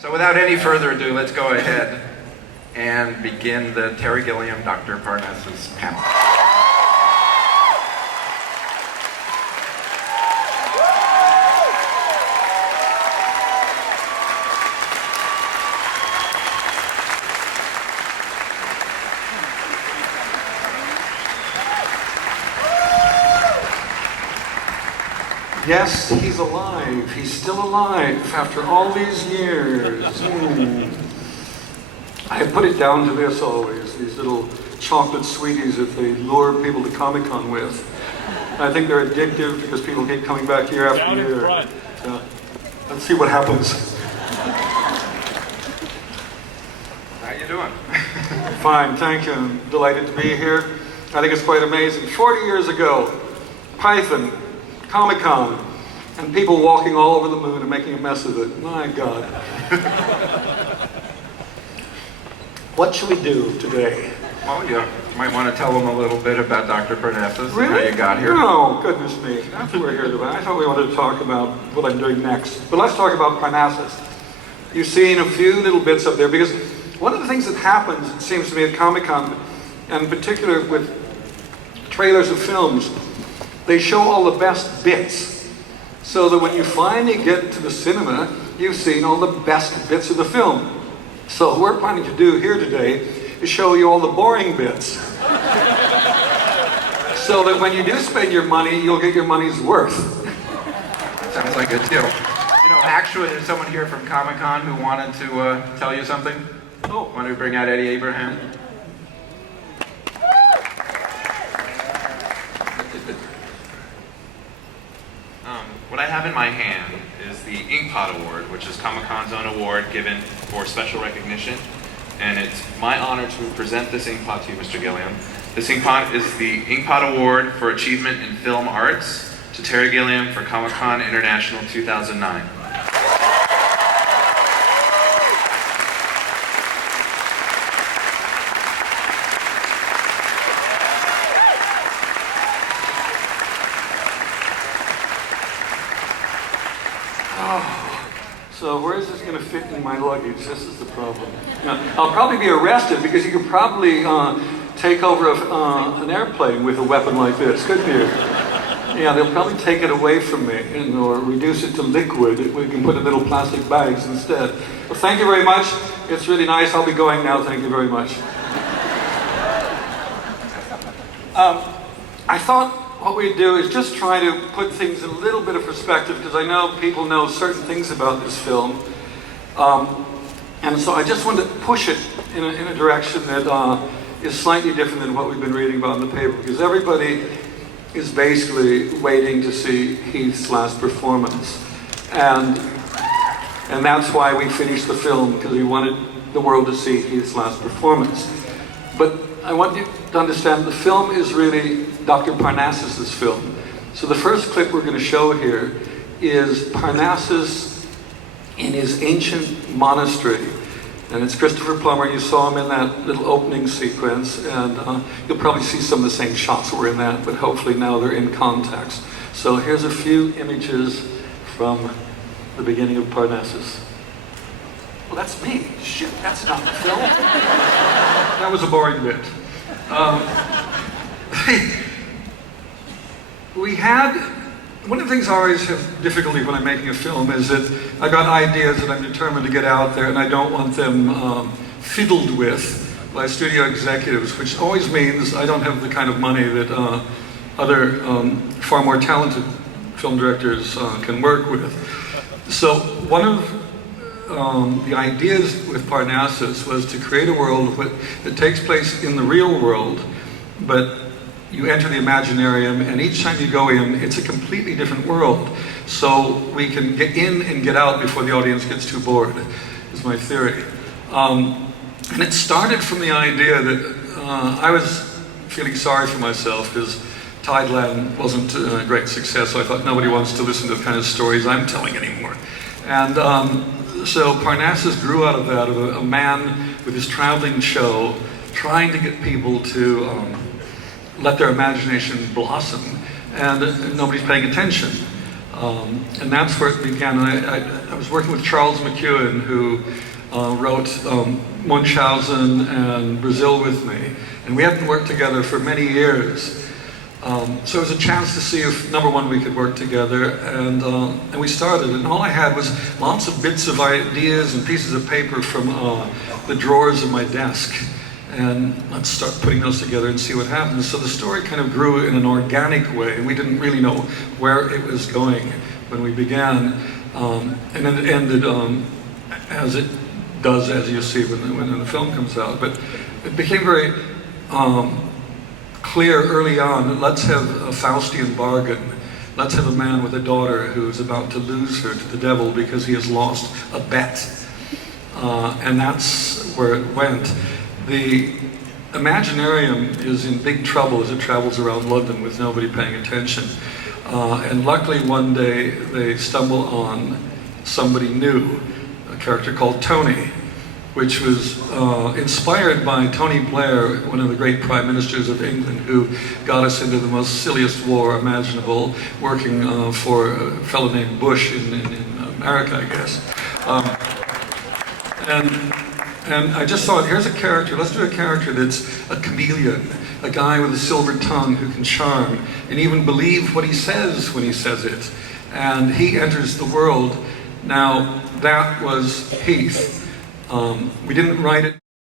So without any further ado, let's go ahead and begin the Terry Gilliam, Dr. Parnassus panel. Yes, he's alive. He's still alive after all these years. I put it down to this always, these little chocolate sweeties that they lure people to Comic-Con with. I think they're addictive because people keep coming back year after year. Let's see what happens. How you doing? Fine, thank you. I'm delighted to be here. I think it's quite amazing. 40 years ago, Python, Comic-Con, and people walking all over the moon and making a mess of it. My God. What should we do today? Well, you might want to tell them a little bit about Dr. Parnassus Really? and how you got here. No, goodness me. That's what we're here to. I thought we wanted to talk about what I'm doing next. But let's talk about Parnassus. You've seen a few little bits up there, because one of the things that happens, it seems to me, at Comic-Con, and in particular with trailers of films, they show all the best bits, so that when you finally get to the cinema, you've seen all the best bits of the film. So what we're planning to do here today is show you all the boring bits, so that when you do spend your money, you'll get your money's worth. Sounds like a deal. You know, actually, there's someone here from Comic-Con who wanted to tell you something. Oh, Want to bring out Eddie Abraham? What I have in my hand is the Inkpot Award, which is Comic-Con's own award given for special recognition. And it's my honor to present this Inkpot to you, Mr. Gilliam. This Inkpot is the Inkpot Award for Achievement in Film Arts to Terry Gilliam for Comic-Con International 2009. so where is this going to fit in my luggage? This is the problem. I'll probably be arrested, because you could probably take over an airplane with a weapon like this, couldn't you? Yeah, they'll probably take it away from me, or reduce it to liquid. We can put it in little plastic bags instead. Well, thank you very much. It's really nice. I'll be going now. Thank you very much. I thought what we'd do is just try to put things in a little bit of perspective, because I know people know certain things about this film. And so I just wanted to push it in a direction that is slightly different than what we've been reading about in the paper, because everybody is basically waiting to see Heath's last performance. And that's why we finished the film, because we wanted the world to see Heath's last performance. But I want you to understand the film is really Dr. Parnassus's film. So the first clip we're going to show here is Parnassus in his ancient monastery. And it's Christopher Plummer. You saw him in that little opening sequence, and you'll probably see some of the same shots that were in that, but hopefully now they're in context. So here's a few images from the beginning of Parnassus. Well, that's me. Shit, that's not the film. That was a boring bit. One of the things I always have difficulty when I'm making a film is that I got ideas that I'm determined to get out there, and I don't want them fiddled with by studio executives, which always means I don't have the kind of money that other far more talented film directors can work with. So one of the ideas with Parnassus was to create a world that takes place in the real world, but you enter the Imaginarium, and each time you go in, it's a completely different world. So we can get in and get out before the audience gets too bored, is my theory. And it started from the idea that I was feeling sorry for myself, because Tideland wasn't a great success, so I thought nobody wants to listen to the kind of stories I'm telling anymore. And so Parnassus grew out of that, of a man with his traveling show, trying to get people to let their imagination blossom, and nobody's paying attention. And that's where it began. I was working with Charles McEwen, who wrote Munchausen and Brazil with me, and we hadn't worked together for many years. So it was a chance to see if, number one, we could work together, and we started. And all I had was lots of bits of ideas and pieces of paper from the drawers of my desk. And let's start putting those together and see what happens. So the story kind of grew in an organic way, and we didn't really know where it was going when we began. And then it ended as it does, as you see when the film comes out. But it became very clear early on that let's have a Faustian bargain. Let's have a man with a daughter who's about to lose her to the devil because he has lost a bet. And that's where it went. The Imaginarium is in big trouble as it travels around London with nobody paying attention. And luckily one day they stumble on somebody new, a character called Tony, which was inspired by Tony Blair, one of the great prime ministers of England, who got us into the most silliest war imaginable, working for a fellow named Bush in America, I guess. And I just thought, here's a character, let's do a character that's a chameleon, a guy with a silver tongue who can charm and even believe what he says when he says it. And he enters the world. Now, that was Heath. We didn't write it.